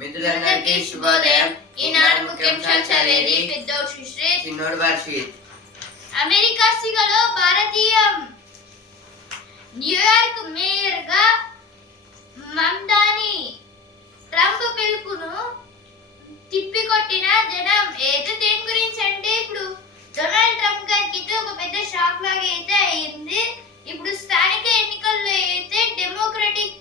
మిత్రులందరికీ శుభోదయం. ఈనాడు ముఖ్యాంశాలు చదివేది పెద్దోడు సుశ్రీత్ చిన్నోడు వర్షిత్ అమెరికా సిగలో భారతీయ. న్యూయార్క్ మేయర్గా మమ్దాని ట్రంప్ పిలుపును తిప్పికొట్టిన జనం. అయితే దేని గురించి అంటే ఇప్పుడు? డొనాల్డ్ ట్రంప్ గారికి అయితే ఒక పెద్ద షాక్ లాగా అయితే అయింది. ఇప్పుడు స్థానిక ఎన్నికల్లో అయితే డెమోక్రటిక్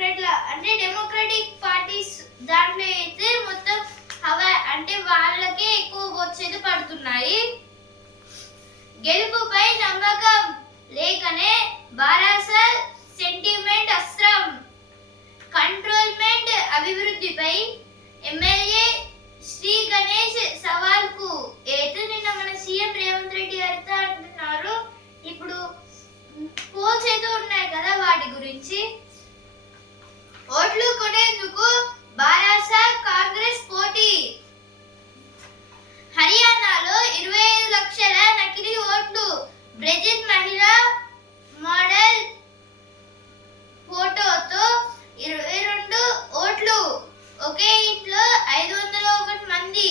డెమోక్రట్ల అంటే డెమోక్రటిక్ పార్టీస్ దాంట్లో అయితే మొత్తం హవా అంటే వాళ్ళకే ఎక్కువ వచ్చేది పడుతున్నాయి. గెలుపుపై నమ్మకం లేకనే బారాసల్ సెంటిమెంట్ అస్త్రం. కంట్రోల్మెంట్ అభివృద్ధిపై ఎమ్మెల్యే శ్రీ గణేష్ సవాల్కు అయితే నిన్న మన సీఎం రేవంత్ రెడ్డి గారితో అంటున్నారు. ఇప్పుడు పోల్స్ అయితే ఉన్నాయి కదా వాటి గురించి. ఓట్లు కొనేందుకు బారాస కాంగ్రెస్ పోటీ. హర్యానాలో ఇరవై ఐదు లక్షల నకిలీ ఓట్లు. బ్రెజిల్ మహిళ మోడల్ ఫోటోతో ఇరవై రెండు ఓట్లు. ఒకే ఇంట్లో ఐదు వందల ఒకటి మంది.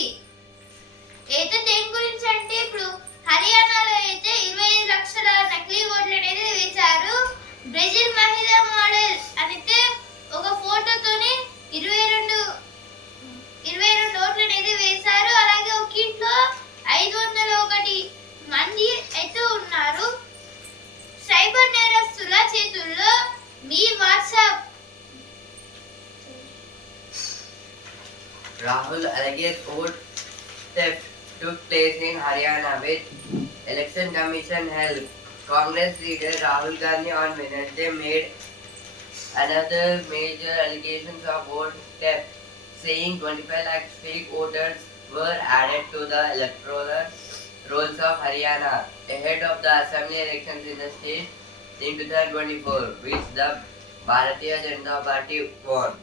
అయితే దేని గురించి అంటే ఇప్పుడు హర్యానాలో అయితే ఇరవై ఐదు లక్షల నకిలీ ఓట్లు అనేది వేశారు బ్రెజిల్ మహిళ మోడల్ అయితే ఒక ఫోటోతోని ఇరవై రెండు ఇరవై రెండు ఓట్లు అనేది వేశారు అలాగే ఒక ఇంట్లో ఐదు వందల ఒకటి మంది అయితే ఉన్నారు సైబర్ నేరస్తుల చేతుల్లో మీ WhatsApp Rahul alleges vote theft took place in Haryana with election commission help. Congress leader Rahul Gandhi on Wednesday made another major allegations of vote theft, saying 25 lakh fake voters were added to the electoral rolls of Haryana ahead of the assembly elections in the state in 2024, which the Bharatiya Janata Party won.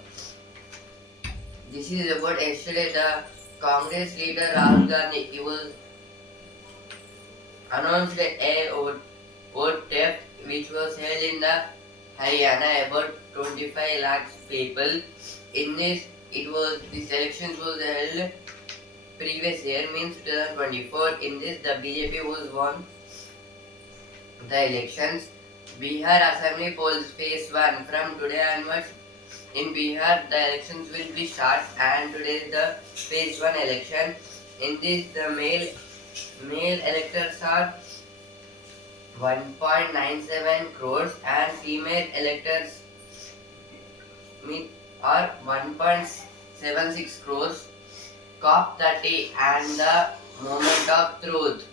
This is about yesterday the Congress leader Rahul Gandhi he was announced a vote theft which was held in the Haryana about 25 lakh people. In this it was this elections was held previous year means 2024. In this the BJP was won the elections. Bihar Assembly polls phase 1 from today onwards in Bihar, the elections will be start and today is the phase one election. In this, the male male electors are 1.97 crores and female electors mean are 1.76 crores. COP 30 and the moment of truth.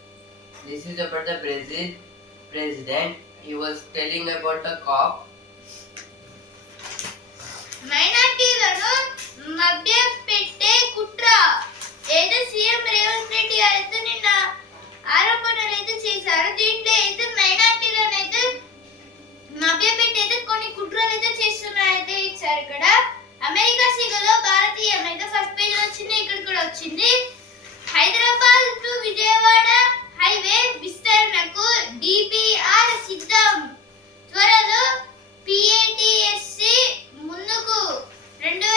This is about the Brazil president. He was telling about the COP మైనార్టీలను మభ్య పెట్టే కుట్ర ఏదో CM Revanth Reddy గారు అయితే నిన్న ఆరోపణలు అయితే చేశారు. దీంట్లో అయితే మైనార్టీలను అయితే అయితే కొన్ని కుట్రలు అయితే చేస్తున్నారైతే ఇచ్చారు ఇక్కడ. అమెరికా సిగలో భారతీయం అయితే ఫస్ట్ పేజ్ వచ్చింది ఇక్కడ కూడా వచ్చింది. హైదరాబాద్ టు విజయవాడ హైవే విస్తరణకు డిపిఆర్ సిద్ధం. త్వరలో పిఏటిఎస్సి ముందుకు రెండు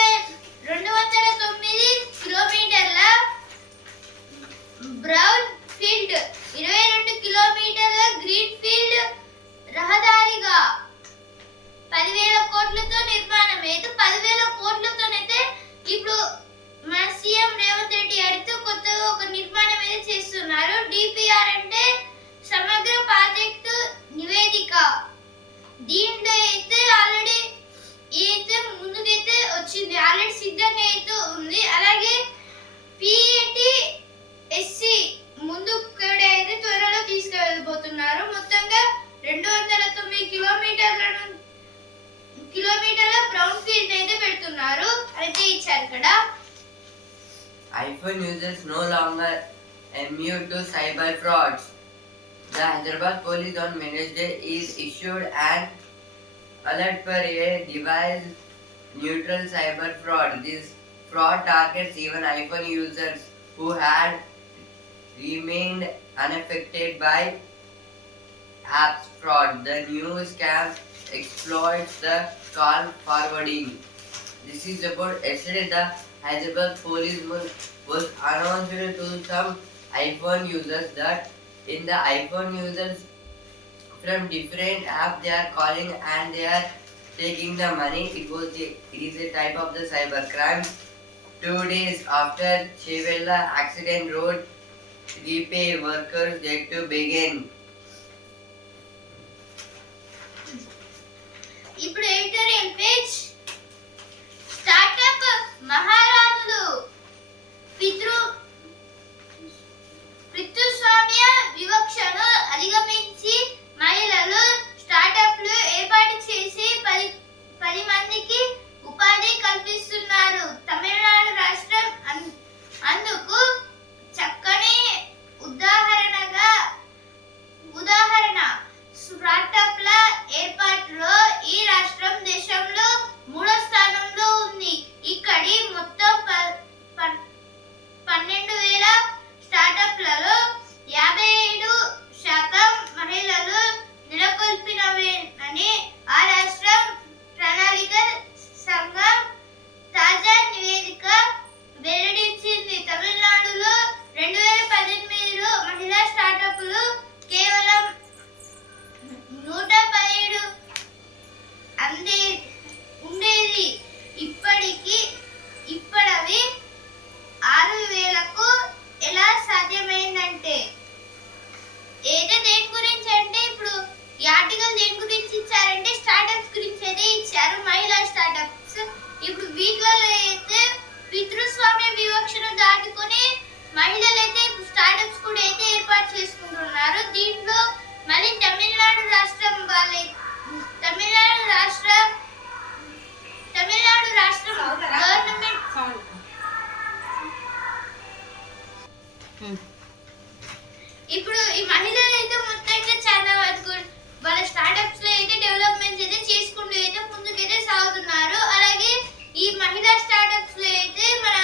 రెండు వందల తొమ్మిది కిలోమీటర్ ఇప్పుడు మన సీఎం రేవంత్ రెడ్డి గారితో కొత్తగా ఒక నిర్మాణం అయితే చేస్తున్నారు. డిపిఆర్ అంటే సమగ్ర ప్రాజెక్టు నివేదిక. దీంట్లో అయితే ఆల్రెడీ అయితే ముందుకైతే వచ్చింది ఆల్రెడీ సిద్ధంగా అయితే ఉంది. అలాగే పిఏటి ఎస్సి ముందు కూడా అయితే త్వరలో తీసుకెళ్ళబోతున్నారు మొత్తంగా రెండు వందల తొమ్మిది కిలోమీటర్లను కిలోమీటర్ల బ్రౌన్ ఫీల్డ్ అయితే పెడుతున్నారు అయితే ఇచ్చారు ఇక్కడ iPhone users no longer immune to cyber frauds. The Hyderabad police on Wednesday is issued an alert for a device neutral cyber fraud. This fraud targets even iPhone users who had remained unaffected by apps fraud. The new scam exploits the call forwarding this is about yesterday the Hyderabad police was, announced to some iPhone users that in the iPhone users from different app they are calling and they are taking the money. It was the, it is a type of the cyber crime. Two days after Chevella accident road repair workers yet to begin. ఇప్పుడు editorial page startup మహారాజులు పితృ పితృస్వామ్య వివక్షను అధిగమించి మహిళలు స్టార్టప్లు ఏర్పాటు చేసి పది పది మందికి ఉపాధి కల్పిస్తున్నారు. తమిళనాడు రాష్ట్రం అందుకు చక్కని ఉదాహరణగా ఉదాహరణ స్టార్టప్ల ఏర్పాటులో ఈ రాష్ట్రం దేశంలో మూడో స్థానంలో ఉంది. ఇక్కడి మొత్తం ప- ప- పన్నెండు వేల ఏర్పాటు చేసుకుంటున్నారు. దీంట్లో మళ్ళీ తమిళనాడు రాష్ట్రం వాళ్ళే తమిళనాడు రాష్ట్ర తమిళనాడు రాష్ట్రం గవర్నమెంట్ ఇప్పుడు ఈ మహిళలు అయితే మొత్తంగా చాలా వరకు వాళ్ళ స్టార్టప్స్లో అయితే డెవలప్మెంట్స్ అయితే చేసుకుంటూ అయితే ముందుకైతే సాగుతున్నారు. అలాగే ఈ మహిళా స్టార్టప్స్లో అయితే మన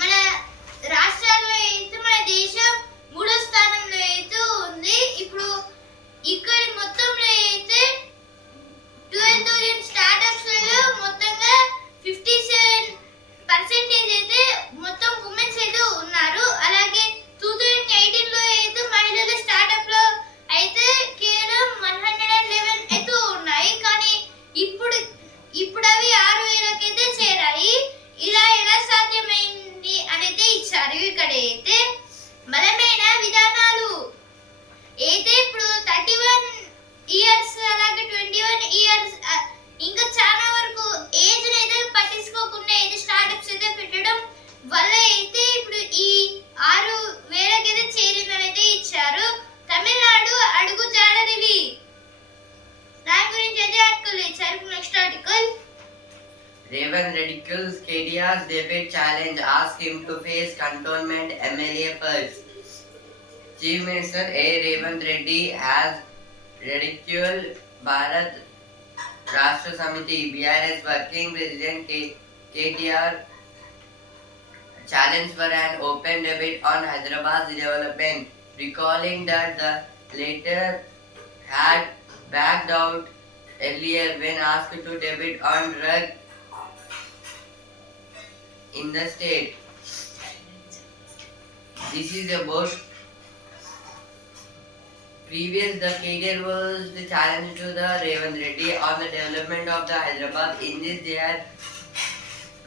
మన రాష్ట్రాల్లో అయితే మన దేశం మూడో స్థానంలో అయితే ఉంది. ఇప్పుడు ఇక్కడ మొత్తంలో అయితే ట్వెల్వ్ థౌజండ్ స్టార్టప్స్ మొత్తంగా ఫిఫ్టీ సెవెన్ పర్సెంటేజ్ అయితే మొత్తం ఉమెన్స్ అయితే ఉన్నారు. అలాగే two thousand Chief Minister A. Revan Reddy has ridiculed Bharat Rashtra Samiti BRS Working President K- KTR challenge for an open debate on Hyderabad's development, recalling that the latter had backed out earlier when asked to debate on drug in the state. This is about Previous, the KKR was the challenge to the Ravan Reddy on the development of the Hyderabad. In this, they are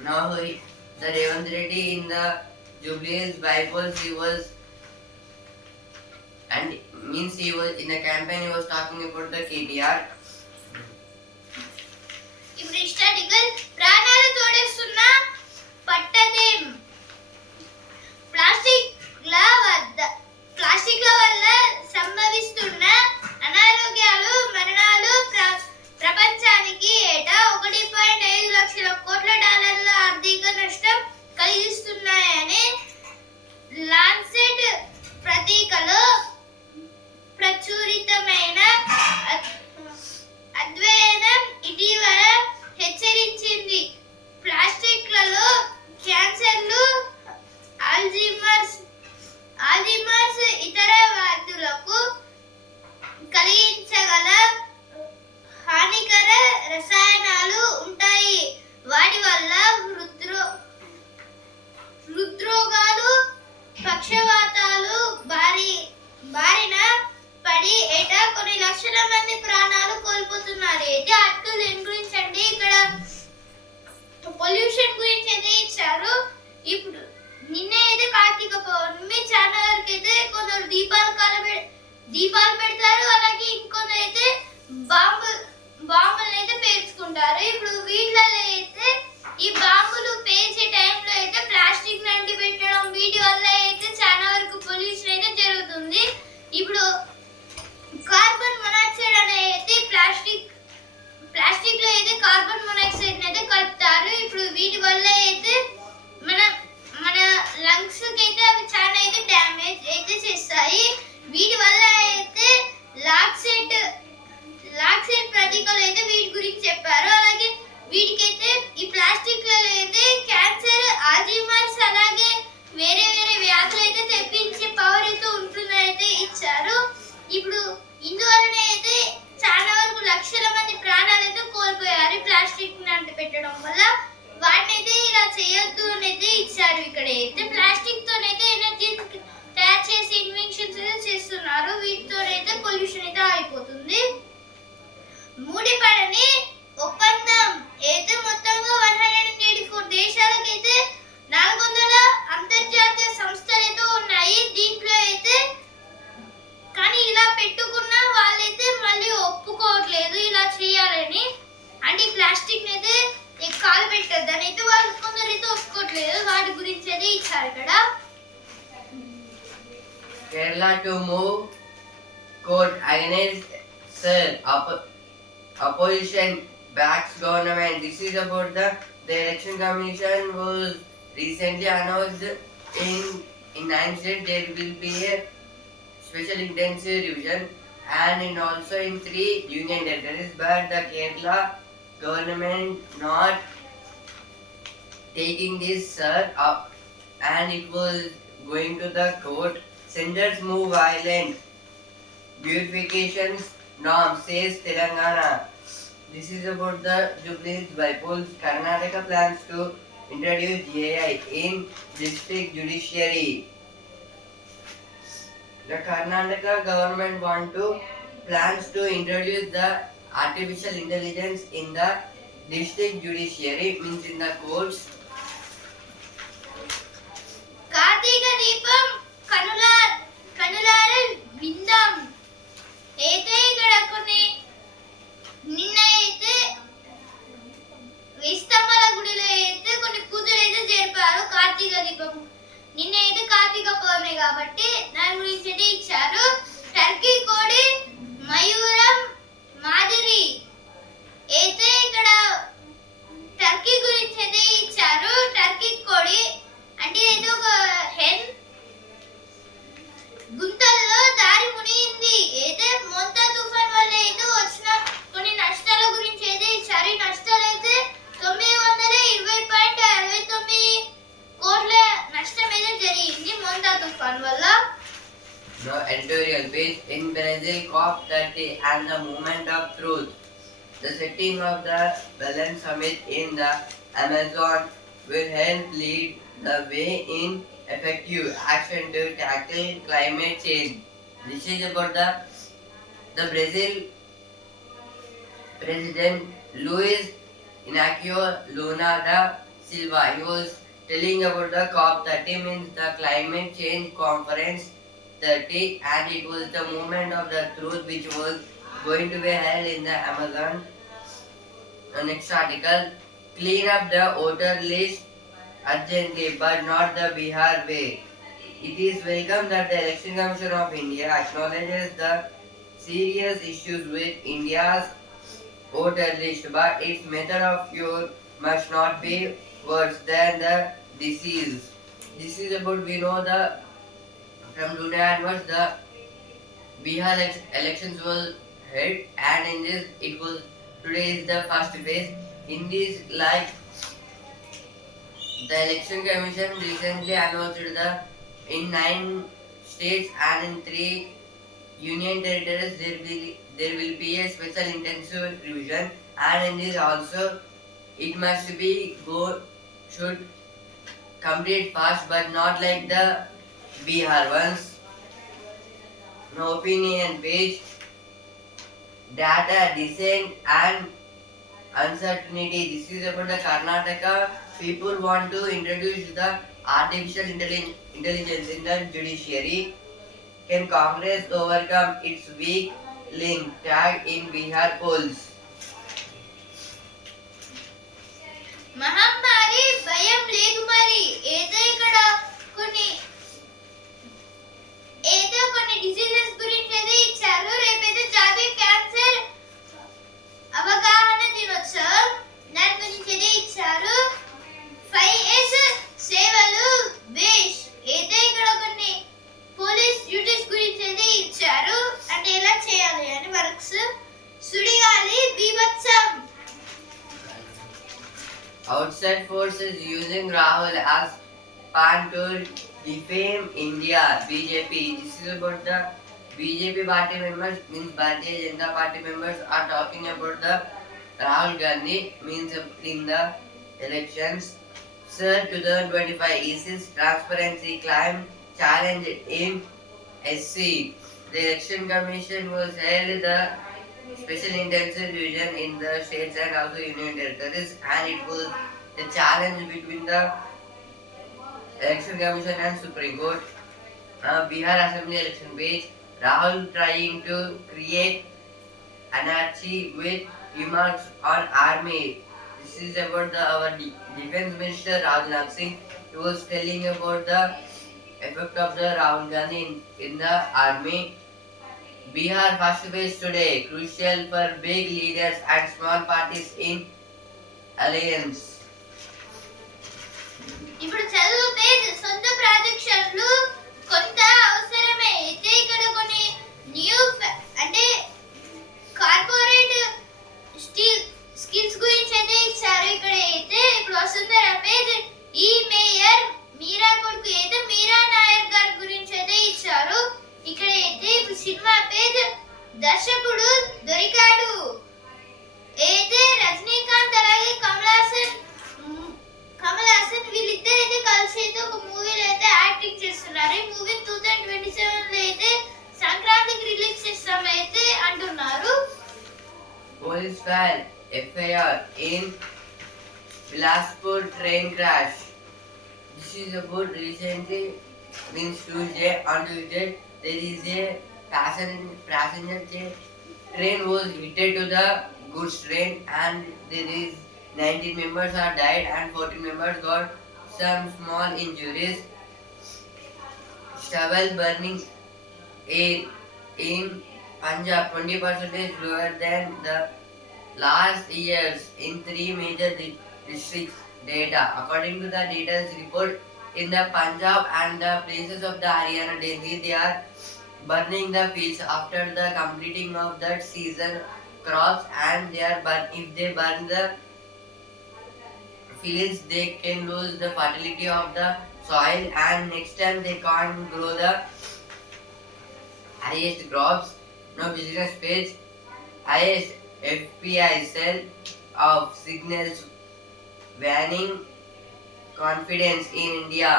now the Ravan Reddy in the Jubilees Bibles. He was and means he was in the campaign. He was talking about the KDR. If Richard Eagle carbon అయితే కలుపుతారు. ఇప్పుడు వీటి వల్ల అయితే మన మన లంగ్స్కి అయితే అవి చాలా అయితే డ్యామేజ్ అయితే చేస్తాయి. వీటి వల్ల అయితే లాక్సెట్ లాక్సెట్ ప్రతీకలు అయితే వీటి గురించి చెప్పారు. అలాగే వీటికైతే ఈ ప్లాస్టిక్లలో అయితే క్యాన్సర్ ఆల్జీమర్స్ అలాగే వేరే వేరే వ్యాధులు అయితే తెప్పించే పవర్ అయితే ఉంటుందని అయితే ఇచ్చారు. ఇప్పుడు ఇందువలన అయితే చాలా వరకు లక్షల మంది ప్రాణాలు అయితే కోల్పోయారు. ప్లాస్టిక్ నాటి పెట్టడం వల్ల వాటిని అయితే ఇలా చేయొద్దు అని అయితే ఇచ్చారు ఇక్కడ. అయితే ప్లాస్టిక్ తోనైతే ఎనర్జీ తయారు చేసి ఇన్వెన్షన్స్ అయితే చేస్తున్నారు. వీటితోనైతే పొల్యూషన్ అయితే announced in in states there will be a special intensive revision and in also in three union territories but the Kerala government not taking this sir up and it was going to the court Senders move violent. Beautifications norm says Telangana. This is about the Jubilees Bipoles. Karnataka plans to introduce JI in district judiciary. The Karnataka government want to plans to introduce the artificial intelligence in the district judiciary means in the courts Karthika Deepam కనులార విందాం అయితే ఇక్కడ కొన్ని The setting of the Berlin summit in the Amazon will help lead the way in effective action to tackle climate change. This is about the the Brazil President Luis Inacio Luna da Silva. He was telling about the COP30 means the climate change conference 30 and it was the moment of the truth which was going to be held in the Amazon. The next article clean up the voter list urgently but not the Bihar way. It is welcome that the Election Commission of India acknowledges the serious issues with India's voter list, but its method of cure must not be worse than the disease. This is about we know the from today onwards the Bihar elections was and in this it was today is the first phase. In this like the election commission recently announced the in nine states and in three union territories there will there will be a special intensive revision and in this also it must be go should complete fast but not like the Bihar ones. No opinion page data descent and uncertainty. This is about the Karnataka. People want to introduce the artificial intelli- intelligence in the judiciary. can Congress overcome its weak link tag in Bihar polls? మహమ్మారి భయం లేదు మరి ఏదో ఇక్కడ కొన్ని ఏదో కొన్ని diseases గురించి అయితే ఇచ్చారు. రేపైతే జాతీయ క్యాన్సర్ అవగాహన దినోత్సవం దాని గురించి అయితే ఇచ్చారు. ఫైవ్ ఎస్ సేవలు బేష్ అయితే ఇక్కడ కొన్ని పోలీస్ డ్యూటీస్ గురించి అయితే ఇచ్చారు. అంటే ఎలా చేయాలి అని వర్క్స్. సుడిగాలి బీభత్సం. Outside forces using Rahul as pan to defame India. BJP. This is about the BJP party members means Bharatiya Janata Party members are talking about the Rahul Gandhi means in the elections. Sir 2025 ISIS transparency climb challenge in SC. The election commission was held the special intensive division in the states and also union territories and it was a challenge between the election commission and supreme court. Uh, bihar assembly election page. Rahul trying to create anarchy with remarks on army. This is about the our defense minister rajnath singh. He was telling about the effect of the rahul gandhi in, in the army. Bihar first phase today, crucial for big leaders and small parties in alliance. ఇప్పుడు చదువు page సొంత ప్రాజెక్టులు కొంత అవసరమే. అయితే ఇక్కడ కొన్ని new అంటే కార్పొరేట్ స్టీల్ స్కిల్స్ గురించి అయితే ఇచ్చారు. ఇక్కడ అయితే ఇప్పుడు వసుంధర పేజ్ ఈ మేయర్ మీరా కొడుకు అయితే మీరా నాయర్ గారి గురించి అయితే ఇచ్చారు. ఇక్కడ అయితే ఇప్పుడు సినిమా పేజ్ దర్శకుడు దొరికాడు. అయితే రజనీకాంత్ అలాగే Kamal Haasan file in Bilaspur train crash. This is a about recently, means Tuesday, on Tuesday, there is a passenger, passenger train, was hit to the goods train and there is 19 members are died and 14 members got some small injuries. Stubble burning air in Punjab 20 percentage lower than the last years in three major di- districts data. According to the details report in the Punjab and the places of the Haryana Delhi, they are burning the fields after the completing of that season crops and they are burn if they burn the fields they can lose the fertility of the soil and next time they can't grow the highest crops no business page highest fpi cell of signals waning confidence in india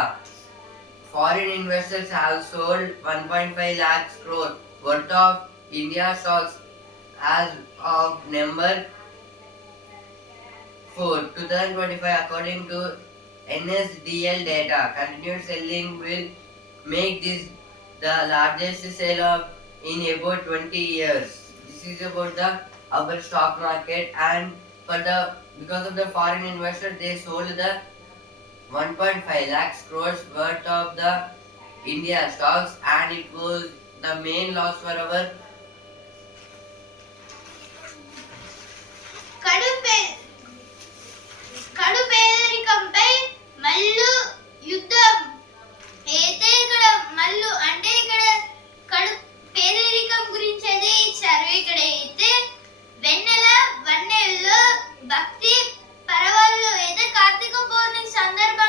foreign investors have sold 1.5 lakh crore worth of india stocks as of number 4 2025 according to nsdl data continued selling will make this the largest sale of in about 20 years. This is about the our stock market and for the because of the foreign investor they sold the 1.5 lakhs crores worth of the India stocks and it was the main loss for our కడు యుద్ధం అంటే ఇక్కడ కడు పేదరికం గురించి అయితే ఇచ్చారు ఇక్కడ అయితే వెన్నెల వన్నెల్లో భక్తి పరవళ్ళు అయితే కార్తీక పౌర్ణమి సందర్భంగా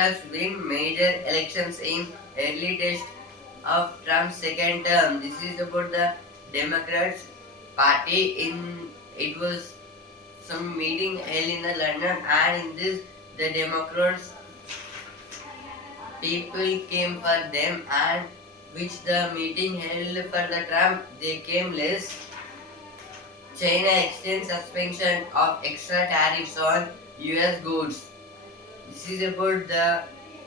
Democrats win major elections in early test of Trump's second term. This is about the Democrats party in it was some meeting held in the London and in this the Democrats people came for them and which the meeting held for the Trump they came less. China extends suspension of extra tariffs on US goods. This is about the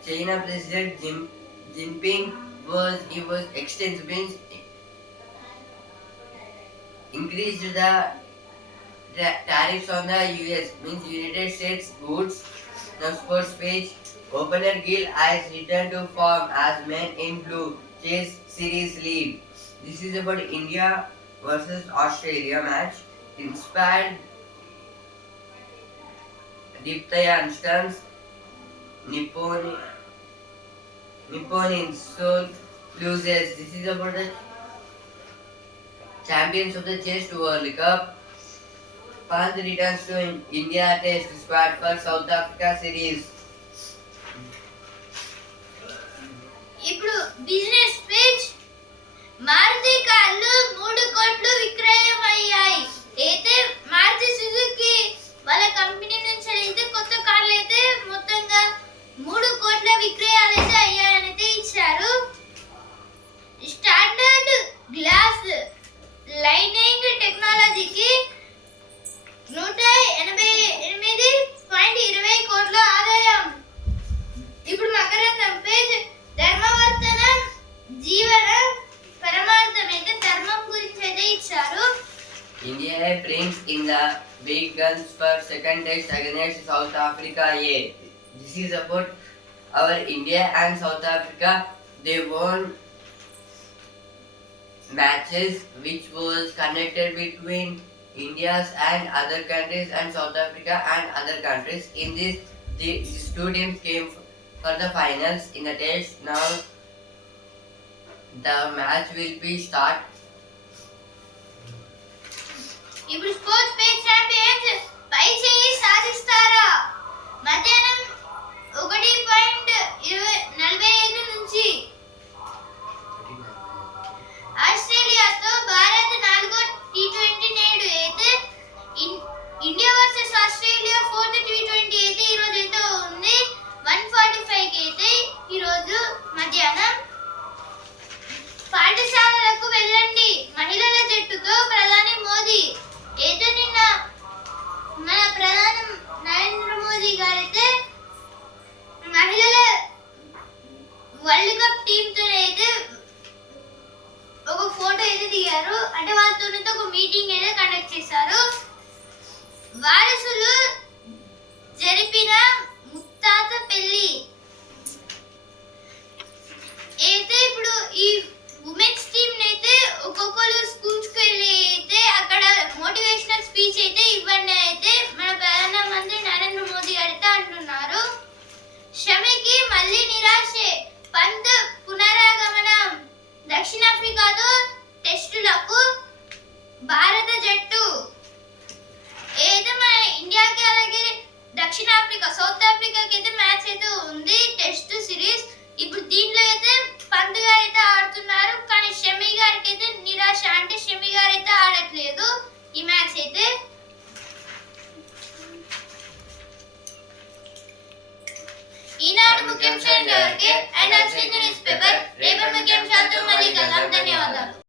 China President Jin, Jinping was he was extends means increased the ta- tariffs on the US means United States goods. Now sports page opener Gill has returned to form as men in blue chase series lead. This is about India versus Australia match. Inspired Diptayan stunts Nippon Nippon in Seoul loses. This is about the champions of the Chess World Cup. Pant returns to India Test squad for South Africa series. ఇప్పుడు business page Maruti కార్లు మూడు కోట్లు విక్రయం అయ్యాయి అయితే Maruti Suzuki వాళ్ళ company నుంచి అయితే కొత్త కార్లు అయితే మొత్తంగా మూడు కోట్ల విక్రయాలైతే అయ్యాయనైతే ఇచ్చారు. స్టాండర్డ్ గ్లాస్ లైనింగ్ టెక్నాలజీకి నూట ఎనభై ఎనిమిది పాయింట్ ఇరవై కోట్ల ఆదాయం. ఇప్పుడు మకరందం పేజ్ ధర్మవర్తన జీవన పరమార్థం అయితే ధర్మం గురించి అయితే ఇచ్చారు. India brings in the big guns for second test against South Africa A This is about our India and South Africa. They won matches which was conducted between India's and other countries and South Africa and other countries. In this, the, these two teams came for the finals in the test. Now the match will be start ఇప్పుడు sports page champions పై చేయి సాధిస్తారా మధ్యాహ్నం ఒకటి point ఇరవై నలభై ఐదు నుంచి